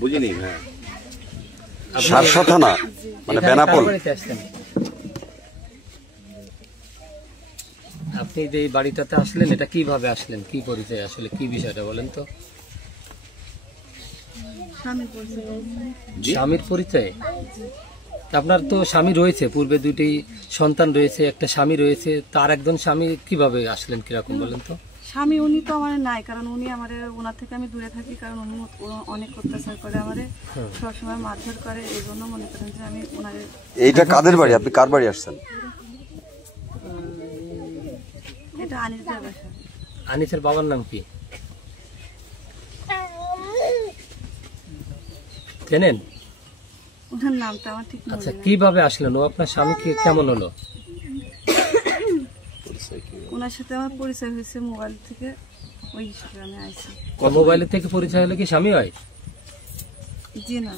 বুঝিনি। হ্যাঁ, সারসা থানা মানে বেনাপোল। আপনি যে বাড়িটাতে আসলেন এটা কিভাবে আসলেন, কি পরিচয়, আসলে কি বিষয়টা বলেন তো? স্বামীর পরিচয়। আপনার তো স্বামী রয়েছে, পূর্বে দুটি সন্তান রয়েছে, একটা স্বামী রয়েছে, তার একজন স্বামী কিভাবে আসলেন, কিরকম বলেন তো? স্বামী উনি তো আমার নাই, কারণ উনি আমার, ওনার থেকে আমি দূরে থাকি, কারণ উনি অনেক অত্যাচার করে আমারে, সবসময় মারধর করে, এই জন্য মনে করেন যে আমি ওনারে। এইটা কাদের বাড়ি, আপনি কার বাড়ি আসছেন? এটা আনিসের বাসা। আনিসের বাবার নাম কি জানেন? ওনার নামটা আমার ঠিক মনে আচ্ছা, নেই। কিভাবে আসলেন? ও আপনার স্বামী কেমন হলো? ওনার সাথে আমার পরিচয় হয়েছে মোবাইল থেকে, ওই হিসেবে আমি আইছি। মোবাইল থেকে পরিচয় হলে কি স্বামী হয়? জি না,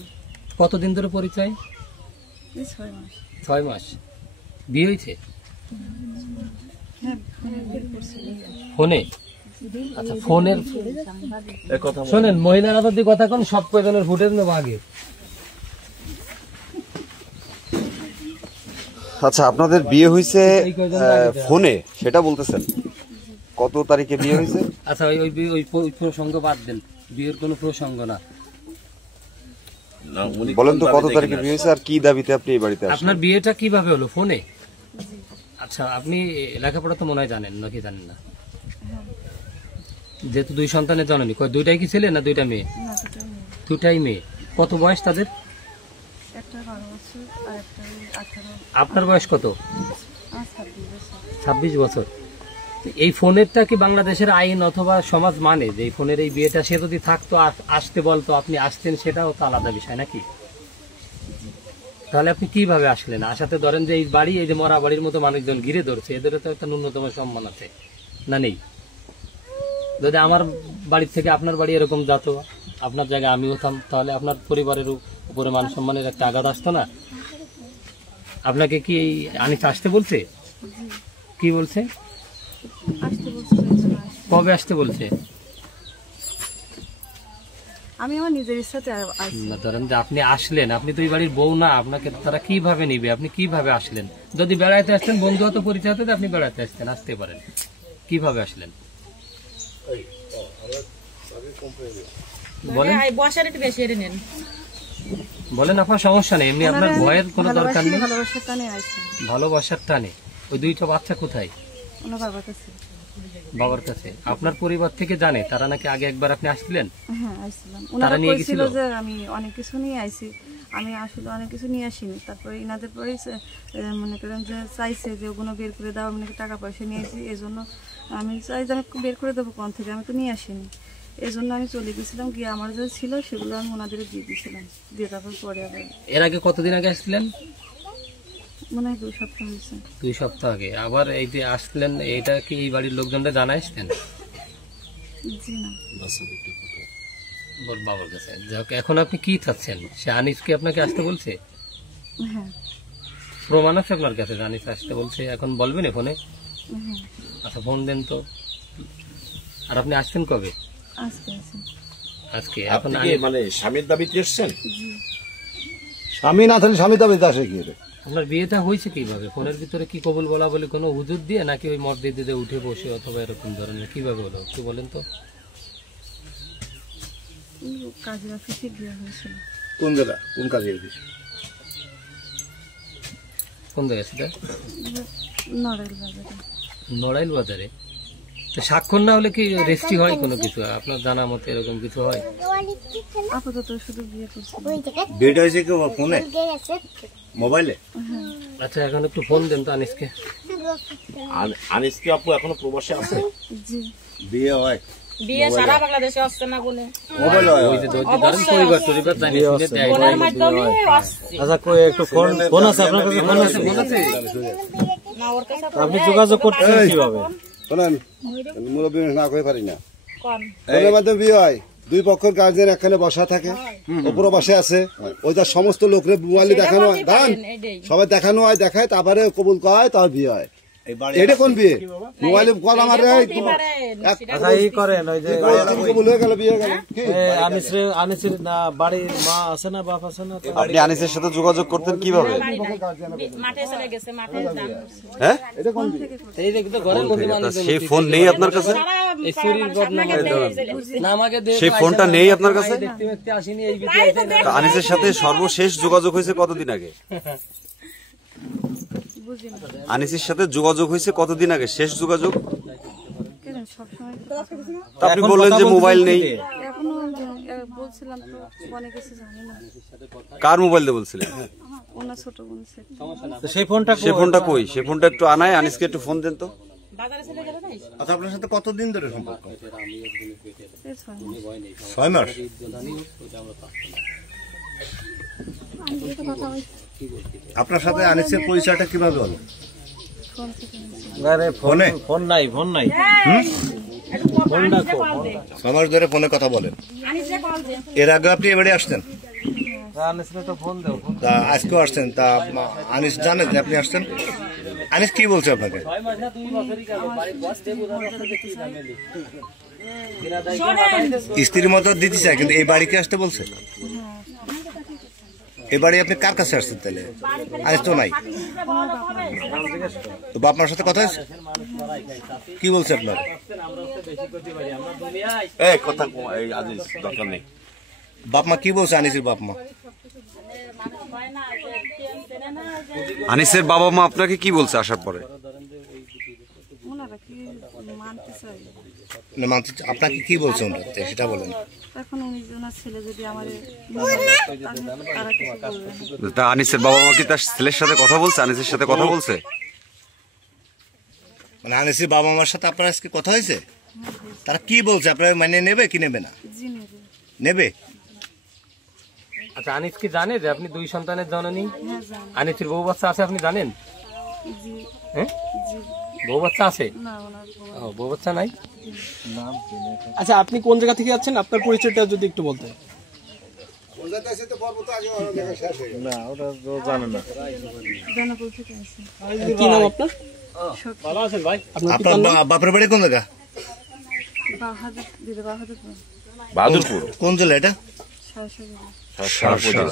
কতদিন ধরে পরিচয়? এই 6 মাস। 6 মাস। বিয়ে হয়েছে হ্যাঁ, বিয়ে করছি। ফোনে? আচ্ছা, ফোনের শোনেন, মহিলারা যদি কথা কোন সব কয়জনের ফুটেজ নেবো আগে। আচ্ছা, আপনাদের বিয়ে হয়েছে ফোনে, সেটা বলতেছেন? কত তারিখে বিয়ে হয়েছে? আচ্ছা, ওই প্রসঙ্গ বাদ দেন, বিয়ের কোনো প্রসঙ্গ না। বলেন তো কত তারিখে বিয়ে হয়েছে আর কি দাবিতে আপনি এই বাড়িতে আসলেন? আপনার বিয়েটা কিভাবে হলো? ফোনে? আচ্ছা, আপনি লেখাপড়া তো মনে হয় জানেন, নাকি জানেন না? যেহেতু 2 সন্তানের জননী, দুইটাই কি ছেলে না দুইটা মেয়ে? না, দুটো মেয়ে। দুটাই মেয়ে। কত বয়স তাদের? একটা 12 বছর আর একটা 18। আপনার বয়স কত? আমার 26 বছর। 26 বছর। এই ফোনেরটা কি বাংলাদেশের আইন অথবা সমাজ মানে যে এই ফোনের এই বিয়েটা? সে যদি থাকতো, আসতে বলতো, আপনি আসতেন, সেটাও তো আলাদা বিষয় নাকি? তাহলে আপনি কিভাবে আসলেন? আসাতে ধরেন যে এই বাড়ি, এই যে মরা বাড়ির মতো মানুষজন ঘিরে ধরছে, এদের তো একটা ন্যূনতম সম্মান আছে না, নেই? যদি আমার বাড়ির থেকে আপনার বাড়ি এরকম যেত, আপনার জায়গায় আমি হতাম, তাহলে আপনার পরিবারের উপরে মান সম্মানের একটা আঘাত আসতো না? আপনাকে কি আনিস আসতে বলছে? কি বলছে? আসতে বলছে, এই জন্য আসছি। কবে আসতে বলছে? আমি আমার নিজের ইচ্ছাতে আসছি। না, ধরেন যে আপনি আসলেন, আপনি তো এই বাড়ির বউ না, আপনাকে তারা কিভাবে নিবে? আপনি কিভাবে আসলেন? যদি বেড়াইতে আসতেন, বন্ধুগত পরিচয় হতে, আপনি বেড়াতে আসতেন, আসতে পারেন। কিভাবে আসলেন বলেন? বলেন, আপনার সমস্যা নেই, এমনি আপনার ভয়ের কোনো দরকার নেই। ভালোবাসার টানে আইছি। ভালোবাসার টানে। ওই 2টা বাচ্চা কোথায়? ওনার বাবার কাছে। বাবার কাছে। আপনার পরিবার থেকে জানে তারা নাকি আগে একবার আপনি আসছিলেন? হ্যাঁ, আইছিলাম। ওনারা কইছিল যে আমি অনেক কিছু নিয়ে আইছি, আমি আসলে অনেক কিছু নিয়ে আসিনি। তারপরে ইনাদের পরে মনে করেন যে চাইছে যে ওগুলো বের করে দাও, আমি টাকা পয়সা নিয়ে আসি, এই জন্য আমি চাই যে আমি বের করে দেবো কোন থেকে, আমি তো নিয়ে আসিনি। এই জন্য আমি চলে গেছিলাম, গিয়ে আমার যে ছিল সেগুলো আমি ওনাদের দিয়ে দিয়েছিলাম, দিয়ে তারপর পরে আবার। এর আগে কতদিন আগে আসছিলেন? মনে হয় 2 সপ্তাহ হয়েছে। 2 সপ্তাহ আগে। আবার এই যে আসলেন, এটা কি এই বাড়ির লোকজনরা জানাইছেন? জি না, বাবার কাছে। এখন আপনি কি চাচ্ছেন? সে আনিস কি আপনাকে আসতে বলছে? হ্যাঁ। প্রমাণ আছে আপনার কাছে আনিস আসতে বলছে? এখন বলবেন ফোনে? হ্যাঁ, আচ্ছা, ফোন দেন তো। আর আপনি আসছেন কবে? আজকে আছে। আজকে। এখন মানে স্বামীর দাবিতে এসছেন? স্বামী না থাকলে স্বামী দাবিতে আসে কি? আপনার বিয়েটা হয়েছে কিভাবে? ফোনের ভিতরে কি কবুল বলা বলে কোনো হুজুর দিয়ে, নাকি ওই মসজিদ দিয়ে উঠে বসে, অথবা এরকম ধরনের কিভাবে হলো একটু বলেন তো? কাজের অফিসে বিয়ে হয়েছিল। কোন জায়গা, কোন কাজে? কোন জায়গায় সেটা? নড়াইল বাজারে। নড়াইল বাজারে। তো স্বাক্ষর না হলে কি রেজিস্ট্রি হয় কোনো কিছু? আপনার জানা মতে এরকম কিছু হয়? আপাতত শুধু বিয়ে করছি। বিয়েটা হয়েছে কি ফোনে, মোবাইলে? আচ্ছা, এখন একটু ফোন দেন তো আনিসকে। আনিস কি আপু এখনো প্রবাসে আছে? জি। বিয়ে হয়? বিয়ে সারা বাংলাদেশে আসছে না বলে মোবাইল হয়? ওই যে পরিবার জানিয়ে শুনে দেয়। ফোনের মাধ্যমে আসছে। আচ্ছা, কই একটু ফোন আছে আপনার কাছে? ফোন আছে? ফোন আছে? না, ওর কাছে আপনি যোগাযোগ করছেন কিভাবে? শোনেন, মুরব্বী না করে পারি না। কোন ফোনের মাধ্যমে বিয়ে হয়, 2 পক্ষের গার্জেন এখানে বসা থাকে, উপরে বসে আছে, ওইটার সমস্ত লোকরে মোবাইলে দেখানো হয়, দাঁড়ান, সবাই দেখানো হয়, দেখায়, তারপরে কবুল করা হয়, তারপর বিয়ে হয়। এটা কোন বিয়ে মোবাইলে কল আমার বলে গেল বিয়ে গেল আনিসের বাড়ির মা আছে না বাপ আছে না আপনি আনিসের সাথে যোগাযোগ করতেন কিভাবে? মাঠে চলে গেছে, মাঠে দান করছে। হ্যাঁ, এই দেখতে ঘরের মধ্যে মানুষ সেই ফোন নেই আপনার কাছে? এই চুরির ঘটনা না আমাকে সেই ফোনটা নেই আপনার কাছে? দেখতে দেখতে আসিনি এই ভিডিও। তা আনিসের সাথে সর্বশেষ যোগাযোগ হয়েছে কতদিন আগে? আনিসের সাথে যোগাযোগ হয়েছে কতদিন আগে শেষ যোগাযোগ? সবসময় তা আপনি বললেন যে মোবাইল নেই। এখনো বলছিলাম তো অনেক কিছু জানি না। কার মোবাইল দিয়ে বলছিলেন? ওনার ছোট বোন ছিল। সেই ফোনটা সে ফোনটা কই? সে ফোনটা একটু আনায়, আনিসকে একটু ফোন দেন তো। বাজারে চলে গেল না? আচ্ছা, আপনার সাথে কতদিন ধরে সম্পর্ক? এই 6 মাস। 6 মাস। আপনার সাথে আনিসের পরিচয়টা কিভাবে হলো? ফোন থেকে ফোনে? ফোন নাই ফোন নাই 6 মাস ধরে ফোনে কথা বলেন। এর আগে আপনি এবারে আসতেন? তা আজকেও আসছেন? তা আনিস জানে যে আপনি আসছেন? আনিস কি বলছে আপনাকে? স্ত্রীর মতো দিতে চায়, কিন্তু এই বাড়িতে আসতে বলছে? এই বাড়ি আপনি কার কাছে আসছেন তাহলে? আনিস তো নাই, তো বাপ মার সাথে কথা হয়েছে? কি বলছে আপনার? কথা দরকার নেই। বাপ মা কি বলছে? আনিসের বাপ মা, আনিসের বাবা মা আপনাকে কি বলছে আসার পরে? ওনারা কি মানতে চায়? মানে মানতে আপনাকে কি বলছে ওনারা, সেটা বলেন। এখন উনি ওনার ছেলে যদি আমার তারা কিছু বলবে না। তা আনিসের বাবা মা কি তার ছেলের সাথে কথা বলছে? আনিসের সাথে কথা বলছে? মানে আনিসের বাবা মার সাথে আপনার আজকে কথা হয়েছে? তারা কি বলছে? আপনার মানে নেবে কি নেবে না? জি নেবে। নেবে? আচ্ছা, আনিস কি জানে যে আপনি 2 সন্তানের জননী? হ্যাঁ জানি। আনিসের বউ বাচ্চা আছে আপনি জানেন? জি হ্যাঁ, জি বউ বাচ্চা আছে? না ওনার বউ। ও, বউ বাচ্চা নাই। আচ্ছা, আপনি কোন জায়গা থেকে যাচ্ছেন? আপনার পরিচয়টা যদি একটু বলতেন। না ওটা তো জানে না। জনপুর থেকে আসি। কি নাম আপনার? ভালো আছেন ভাই? আপনার আপনার বাপের বাড়ি কোন জায়গা? বাহাদুর দিদি বাহাদুর বাহাদুরপুর। কোন জেলা এটা? সারসা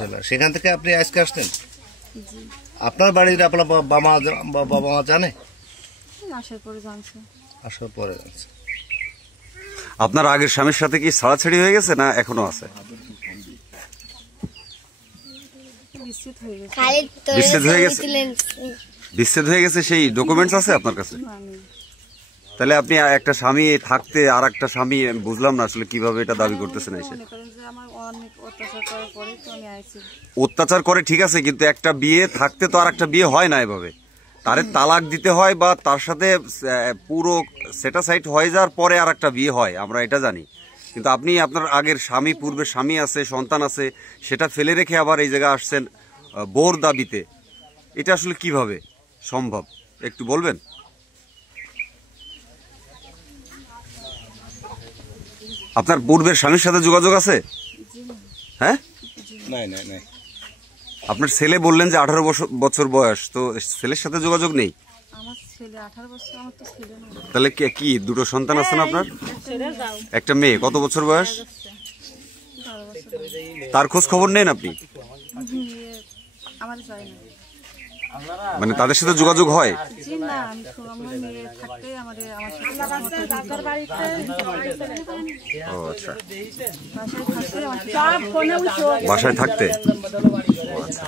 জেলা। সেখান থেকে আপনি আজকে আসতেন? জি আপনার বাড়ির আপনার বাবা মা জানে? আসার পরে জানছে। আসার পরে জানছে। আপনার আগের স্বামীর সাথে কি ছাড়াছাড়ি হয়ে গেছে না এখনো আছে? বিস্তৃত হয়ে গেছে। বিচ্ছেদ হয়ে গেছে? বিচ্ছেদ হয়ে গেছে, সেই ডকুমেন্টস আছে আপনার কাছে? আমি তাহলে আপনি একটা স্বামী থাকতে আর একটা স্বামী, বুঝলাম না আসলে কিভাবে এটা দাবি করতেছেন। এসে মনে করেন যে আমার অনেক অত্যাচার করার পরে তো আমি আইছি। অত্যাচার করে ঠিক আছে, কিন্তু একটা বিয়ে থাকতে তো আর একটা বিয়ে হয় না এভাবে। তারে তালাক দিতে হয় বা তার সাথে পুরো সেটাসাইড হয়ে যাওয়ার পরে আর একটা বিয়ে হয়, আমরা এটা জানি। কিন্তু আপনি আপনার আগের স্বামী, পূর্বের স্বামী আছে, সন্তান আছে, সেটা ফেলে রেখে আবার এই জায়গায় আসছেন বোর দাবিতে। এটা আসলে কিভাবে সম্ভব একটু বলবেন? আপনার পূর্বের স্বামীর সাথে যোগাযোগ আছে? হ্যাঁ, নাই নাই নাই। আপনার ছেলে বললেন যে 18 বছর বয়স, তো ছেলের সাথে যোগাযোগ নেই? আমার ছেলে 18 বছর, আমার তো ছেলে না। তাহলে কি 2 সন্তান আছে না আপনার? একটা মেয়ে। কত বছর বয়স? 12 বছর। তার খোঁজ খবর নেন আপনি? আমার চাই না। মানে তাদের সাথে যোগাযোগ হয়? জি না, আমি আমার মেয়ে থাকতেই আমার সাথে ও আচ্ছা, বাসায় থাকতে বাসায় থাকতে। ও আচ্ছা।